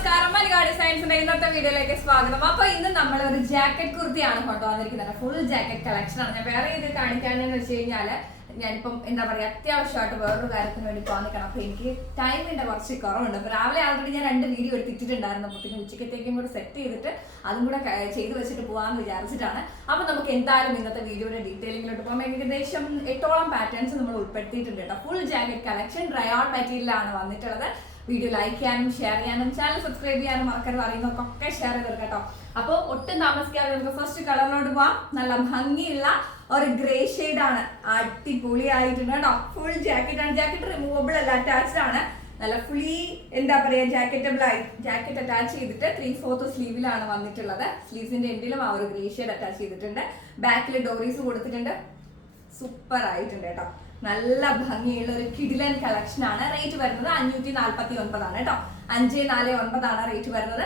നമസ്കാരം. മലയാളി സയൻസിന്റെ ഇന്നത്തെ വീഡിയോയിലേക്ക് സ്വാഗതം. അപ്പൊ ഇന്ന് നമ്മൾ ഒരു ജാക്കറ്റ് കുർത്തിയാണ് കൊണ്ടുവന്നിരിക്കുന്നത്. ഫുൾ ജാക്കറ്റ് കളക്ഷൻ ആണ്. ഞാൻ വേറെ ഇത് കാണിക്കാനെന്ന് വെച്ച് കഴിഞ്ഞാൽ ഞാനിപ്പം എന്താ പറയാ അത്യാവശ്യമായിട്ട് വേറൊരു കാര്യത്തിന് വേണ്ടി പോകാൻ നിൽക്കണം. അപ്പൊ എനിക്ക് ടൈമിന്റെ കുറച്ച് കുറവുണ്ട്. അപ്പൊ രാവിലെ ആൾറെഡി ഞാൻ രണ്ട് വീഡിയോ എടുത്തിട്ടുണ്ടായിരുന്നു അപ്പൊ പിന്നെ ഉച്ചക്കത്തേക്കും കൂടെ സെറ്റ് ചെയ്തിട്ട് അതും കൂടെ ചെയ്തു വെച്ചിട്ട് പോകാന്ന് വിചാരിച്ചിട്ടാണ്. അപ്പൊ നമുക്ക് എന്തായാലും ഇന്നത്തെ വീഡിയോയുടെ ഡീറ്റെയിലിങ്ങിലോട്ട് പോകാം. ഏകദേശം എട്ടോളം പാറ്റേൺസ് നമ്മൾ ഉൾപ്പെടുത്തിയിട്ടുണ്ട് കേട്ടോ. Full jacket collection dry out മെറ്റീരിയലാണ് വന്നിട്ടുള്ളത്. വീഡിയോ ലൈക്ക് ചെയ്യാനും ഷെയർ ചെയ്യാനും ചാനൽ സബ്സ്ക്രൈബ് ചെയ്യാനും മറക്കരുത്. അറിയുന്നവർക്കൊക്കെ ഷെയർ ചെയ്ത് കേട്ടോ. അപ്പോൾ ഒട്ടും താമസിക്കാതെ നമുക്ക് ഫസ്റ്റ് കളറിലോട്ട് പോവാം. നല്ല ഭംഗിയുള്ള ഒരു ഗ്രേ ആണ്. അടിപൊളിയായിട്ടുണ്ട് കേട്ടോ. ഫുൾ ജാക്കറ്റ് ആണ്. ജാക്കറ്റ് റിമൂവബിൾ അല്ല അറ്റാച്ച്ഡ് ആണ്. നല്ല ഫുള്ളി എന്താ പറയാ ജാക്കറ്റബിൾ ആയി. ജാക്കറ്റ് അറ്റാച്ച് ചെയ്തിട്ട് ത്രീ ഫോർത്ത് സ്ലീവിലാണ് വന്നിട്ടുള്ളത്. സ്ലീവ്സിന്റെ എൻഡിലും ആ ഒരു ഗ്രേ ഷെയ്ഡ് അറ്റാച്ച് ചെയ്തിട്ടുണ്ട്. ബാക്കിൽ ഡോറീസ് കൊടുത്തിട്ടുണ്ട്. സൂപ്പർ ആയിട്ടുണ്ട് കേട്ടോ. നല്ല ഭംഗിയുള്ള ഒരു കിഡിലൻ കളക്ഷൻ ആണ്. റേറ്റ് വരുന്നത് അഞ്ഞൂറ്റി നാല്പത്തി ഒൻപതാണ് കേട്ടോ. അഞ്ച് നാല് ഒൻപതാണ് റേറ്റ് വരുന്നത്.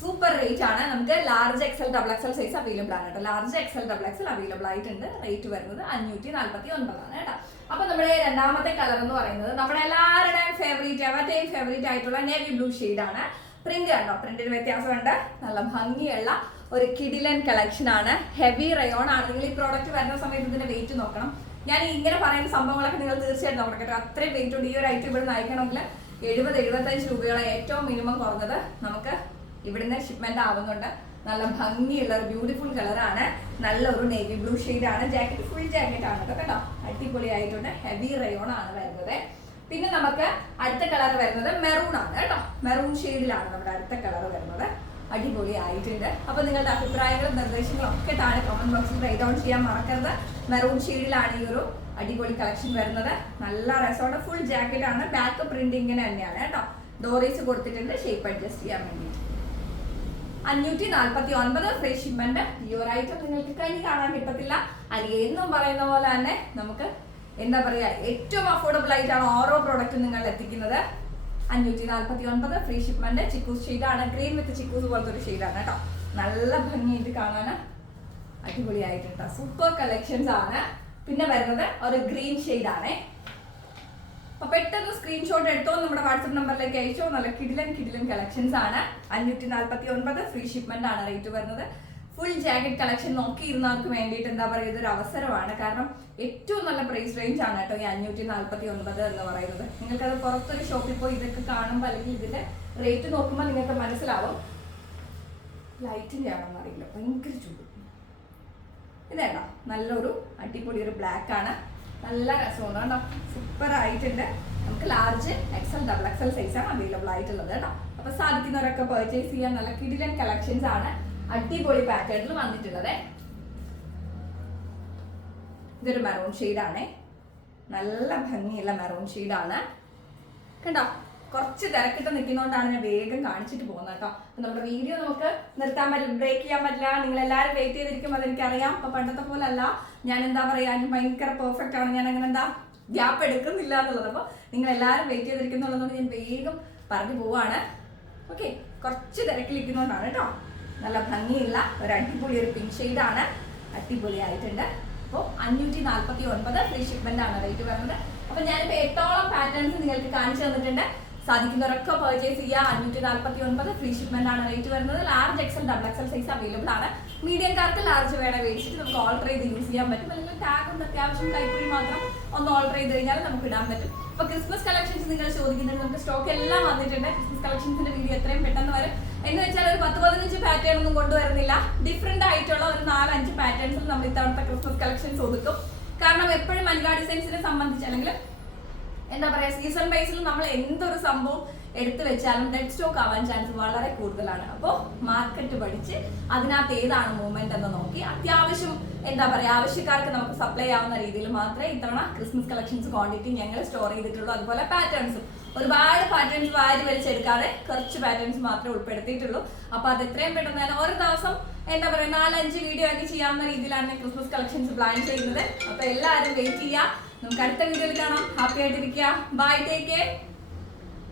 സൂപ്പർ റേറ്റ് ആണ്. നമുക്ക് large XL double XL size available ആണ് കേട്ടോ. Large XL double XL available ആയിട്ടുണ്ട്. റേറ്റ് വരുന്നത് അഞ്ഞൂറ്റി നാല്പത്തി ഒൻപതാണ് കേട്ടോ. അപ്പൊ നമ്മുടെ രണ്ടാമത്തെ കളർ എന്ന് പറയുന്നത് നമ്മുടെ എല്ലാവരുടെയും ഫേവറേറ്റ് എവരുടെയും ഫേവറേറ്റ് ആയിട്ടുള്ള നേവി ബ്ലൂ ആണ്. പ്രിന്റ് കണ്ടോ? പ്രിന്റിന് വ്യത്യാസമുണ്ട്. നല്ല ഭംഗിയുള്ള ഒരു കിഡിലൻ കളക്ഷൻ ആണ്. ഹെവി റയോൺ ആണ്. നിങ്ങൾ ഈ പ്രോഡക്റ്റ് വരുന്ന സമയത്ത് ഇതിന്റെ വെയിറ്റ് നോക്കണം. ഞാൻ ഇങ്ങനെ പറയുന്ന സംഭവങ്ങളൊക്കെ നിങ്ങൾ തീർച്ചയായിട്ടും നോക്കണം കേട്ടോ. അത്രയും വെയിറ്റ് ഉണ്ട്. ഈ ഒരു ഐറ്റം ഇവിടെ നിന്ന് അയക്കണമെങ്കിൽ എഴുപത് എഴുപത്തഞ്ച് രൂപയോളം ഏറ്റവും മിനിമം കുറഞ്ഞത്. നമുക്ക് ഇവിടുന്ന് ഷിപ്മെന്റ് ആവുന്നുണ്ട്. നല്ല ഭംഗിയുള്ള ഒരു ബ്യൂട്ടിഫുൾ കളറാണ് നല്ല ഒരു നേവി ബ്ലൂ ആണ്. ജാക്കറ്റ് ഫുൾ ജാക്കറ്റ് ആണ്. കേട്ടോ കേട്ടോ അടിപൊളിയായിട്ടുണ്ട്. ഹെവി റയോൺ ആണ് വരുന്നത്. പിന്നെ നമുക്ക് അടുത്ത കളർ വരുന്നത് മെറൂൺ ആണ് കേട്ടോ. മെറൂൺ ഷെയ്ഡിലാണ് നമ്മുടെ അടുത്ത കളർ വരുന്നത്. അടിപൊളി ആയിട്ടുണ്ട് അപ്പൊ നിങ്ങളുടെ അഭിപ്രായങ്ങളും നിർദ്ദേശങ്ങളും ഒക്കെ താഴെ കമന്റ് ബോക്സിൽ റൈറ്റ് ഔട്ട് ചെയ്യാൻ മറക്കരുത്. മെറൂൺ ഷെയ്ഡിലാണ് ഈ ഒരു അടിപൊളി കളക്ഷൻ വരുന്നത്. നല്ല രസമുണ്ട് ഫുൾ ജാക്കറ്റ് ആണ്. ബാക്ക് പ്രിന്റിങ്ങിന് തന്നെയാണ് കേട്ടോ. ഡോറീസ് കൊടുത്തിട്ടുണ്ട്. ഷേപ്പ് അഡ്ജസ്റ്റ് ചെയ്യാൻ വേണ്ടിയിട്ട്. അഞ്ഞൂറ്റി നാല്പത്തി ഒൻപത് ഫ്രീ ഷിപ്മെന്റ് ഐറ്റം നിങ്ങൾക്ക് കൈ കാണാൻ കിട്ടത്തില്ല. അല്ലെങ്കിൽ എന്നും പറയുന്ന പോലെ തന്നെ നമുക്ക് എന്താ പറയാ ഏറ്റവും അഫോർഡബിൾ ആയിട്ടാണ് ഓരോ പ്രോഡക്റ്റും നിങ്ങൾ എത്തിക്കുന്നത്. അഞ്ഞൂറ്റി നാല്പത്തി ഒൻപത് ഫ്രീ ഷിപ്മെന്റ് ചിക്കൂസ് ഷെയ്ഡാണ് ഗ്രീൻ വിത്ത് ചിക്കൂസ് പോലത്തെ ഒരു ഷെയ്ഡാണ് കേട്ടോ. നല്ല ഭംഗിയായിട്ട് കാണാൻ അടിപൊളിയായിട്ടുണ്ട്. സൂപ്പർ കളക്ഷൻസ് ആണ്. പിന്നെ വരുന്നത് ഒരു ഗ്രീൻ ഷെയ്ഡാണേ അപ്പൊ പെട്ടെന്ന് സ്ക്രീൻഷോട്ട് എടുത്തോ നമ്മുടെ വാട്സപ്പ് നമ്പറിലേക്ക് അയച്ചോ. നല്ല കിടിലൻ കിടിലൻ കളക്ഷൻസ് ആണ്. അഞ്ഞൂറ്റി നാല്പത്തി ഒൻപത് ഫ്രീ ഷിപ്മെന്റ് ആണ് റേറ്റ് വരുന്നത്. ഫുൾ ജാക്കറ്റ് കളക്ഷൻ നോക്കിയിരുന്നവർക്ക് വേണ്ടിയിട്ട് എന്താ പറയുക ഇതൊരു അവസരമാണ്. കാരണം ഏറ്റവും നല്ല പ്രൈസ് റേഞ്ച് ആണ് കേട്ടോ ഈ അഞ്ഞൂറ്റി നാല്പത്തി ഒൻപത് എന്ന് പറയുന്നത്. നിങ്ങൾക്കത് പുറത്തൊരു ഷോപ്പിൽ പോയി ഇതൊക്കെ കാണുമ്പോൾ അല്ലെങ്കിൽ ഇതിന്റെ റേറ്റ് നോക്കുമ്പോൾ നിങ്ങൾക്ക് മനസ്സിലാവും. ലൈറ്റിന്റെ ആണെന്ന് അറിയില്ല. ഭയങ്കര ചൂട്. ഇതേണ്ട നല്ലൊരു അടിപൊളി ഒരു ബ്ലാക്ക് ആണ്. നല്ല രസമുണ്ട് കേട്ടോ സൂപ്പർ ആയിട്ടുണ്ട്. നമുക്ക് large XL double XL size ആണ് അവൈലബിൾ ആയിട്ടുള്ളത് കേട്ടോ. അപ്പൊ സാധിക്കുന്നവരൊക്കെ പർച്ചേസ് ചെയ്യാൻ നല്ല കിടിലൻ കളക്ഷൻസ് ആണ്. അടിപൊളി പാറ്റേണിൽ വന്നിട്ടുള്ളത്. ഇതൊരു മെറൂൺ ഷെയ്ഡാണേ നല്ല ഭംഗിയുള്ള മെറൂൺ ഷെയ്ഡാണ് കണ്ടോ? കുറച്ച് തിരക്കിട്ട് നിൽക്കുന്നതുകൊണ്ടാണ് ഞാൻ വേഗം കാണിച്ചിട്ട് പോകുന്നത് കേട്ടോ. നമ്മുടെ വീഡിയോ നമുക്ക് നിർത്താൻ പറ്റില്ല ബ്രേക്ക് ചെയ്യാൻ പറ്റില്ല. നിങ്ങൾ എല്ലാവരും വെയിറ്റ് ചെയ്തിരിക്കും അതെനിക്കറിയാം. അപ്പൊ പണ്ടത്തെ പോലെ അല്ല ഞാൻ എന്താ പറയാ ഭയങ്കര പെർഫെക്റ്റ് ആണ്. ഞാൻ അങ്ങനെ എന്താ ഗ്യാപ്പ് എടുക്കുന്നില്ല എന്നുള്ളത്. അപ്പൊ നിങ്ങൾ എല്ലാവരും വെയിറ്റ് ചെയ്തിരിക്കുന്നുള്ളതുകൊണ്ട് ഞാൻ വേഗം പറഞ്ഞു പോവാണ്. ഓക്കെ കുറച്ച് തിരക്കിലിരിക്കുന്നതുകൊണ്ടാണ് കേട്ടോ. നല്ല ഭംഗിയുള്ള ഒരു അടിപൊളി ഒരു പിങ്ക് ഷെയ്ഡാണ് അടിപൊളിയായിട്ടുണ്ട്. അപ്പോൾ അഞ്ഞൂറ്റി നാൽപ്പത്തി ഒൻപത് ഫ്രീ ഷിപ്മെന്റ് ആണ് റേറ്റ് വരുന്നത്. അപ്പൊ ഞാനിപ്പോ എട്ടോളം പാറ്റേൺസ് നിങ്ങൾക്ക് കാണിച്ചു തന്നിട്ടുണ്ട്. സാധിക്കുന്നവരൊക്കെ പർച്ചേസ് ചെയ്യുക. അഞ്ഞൂറ്റി നാൽപ്പത്തി ഒൻപത് ഫ്രീ ഷിപ്മെന്റ് ആണ് റേറ്റ് വരുന്നത്. Large XL double XL size available ആണ്. മീഡിയം മീഡിയംകാർക്ക് ലാർജ് വേണം മേടിച്ചിട്ട് നമുക്ക് ഓൾട്ടർ ചെയ്ത് യൂസ് ചെയ്യാൻ പറ്റും. അല്ലെങ്കിൽ ടാഗ് ഉണ്ട് അത്യാവശ്യം കൈപ്പിടി മാത്രം ഒന്ന് ഓൾട്ടർ ചെയ്ത് കഴിഞ്ഞാൽ നമുക്ക് ഇടാൻ പറ്റും. അപ്പൊ ക്രിസ്മസ് കളക്ഷൻസ് നിങ്ങൾ ചോദിക്കുന്നുണ്ട്. നമുക്ക് സ്റ്റോക്ക് എല്ലാം വന്നിട്ടുണ്ട്. ക്രിസ്മസ് കളക്ഷൻസിന്റെ വീഡിയോ എത്രയും പെട്ടെന്ന് വരും. എന്ന് വെച്ചാൽ ഒരു പത്ത് പതിനഞ്ച് പാറ്റേൺ ഒന്നും കൊണ്ടുവരുന്നില്ല. ഡിഫറെന്റ് ആയിട്ടുള്ള ഒരു നാലഞ്ച് പാറ്റേൺസിൽ നമ്മൾ ഇത്തവണത്തെ ക്രിസ്മസ് കളക്ഷൻസ് ഒതുക്കും. കാരണം എപ്പോഴും മൻഗാ ഡിസൈൻസിനെ സംബന്ധിച്ച് അല്ലെങ്കിൽ എന്താ പറയാ സീസൺ ബേസിൽ നമ്മൾ എന്തൊരു സംഭവം എടുത്തു വെച്ചാലും ഡെഡ് സ്റ്റോക്ക് ആവാൻ ചാൻസ് വളരെ കൂടുതലാണ്. അപ്പോ മാർക്കറ്റ് പഠിച്ച് അതിനകത്ത് ഏതാണ് മൂവ്മെന്റ് എന്ന് നോക്കി അത്യാവശ്യം എന്താ പറയാ ആവശ്യക്കാർക്ക് നമുക്ക് സപ്ലൈ ആവുന്ന രീതിയിൽ മാത്രമേ ഇത്തവണ ക്രിസ്മസ് കളക്ഷൻസ് ക്വാണ്ടിറ്റി ഞങ്ങൾ സ്റ്റോർ ചെയ്തിട്ടുള്ളൂ. അതുപോലെ പാറ്റേൺസും ഒരുപാട് പാറ്റേൺസ് വാരി വലിച്ചെടുക്കാതെ കുറച്ച് പാറ്റേൺസ് മാത്രമേ ഉൾപ്പെടുത്തിയിട്ടുള്ളൂ. അപ്പൊ അത് എത്രയും പെട്ടെന്ന് തന്നെ ഒരു ദിവസം എന്താ പറയാ നാലഞ്ച് വീഡിയോ ആക്കി ചെയ്യാവുന്ന രീതിയിലാണ് ക്രിസ്മസ് കളക്ഷൻസ് പ്ലാൻ ചെയ്യുന്നത്. അപ്പൊ എല്ലാവരും വെയിറ്റ് ചെയ്യുക. നമുക്ക് അടുത്ത വീഡിയോയിൽ കാണാം. ഹാപ്പി ആയിട്ടിരിക്കുക. Bye take care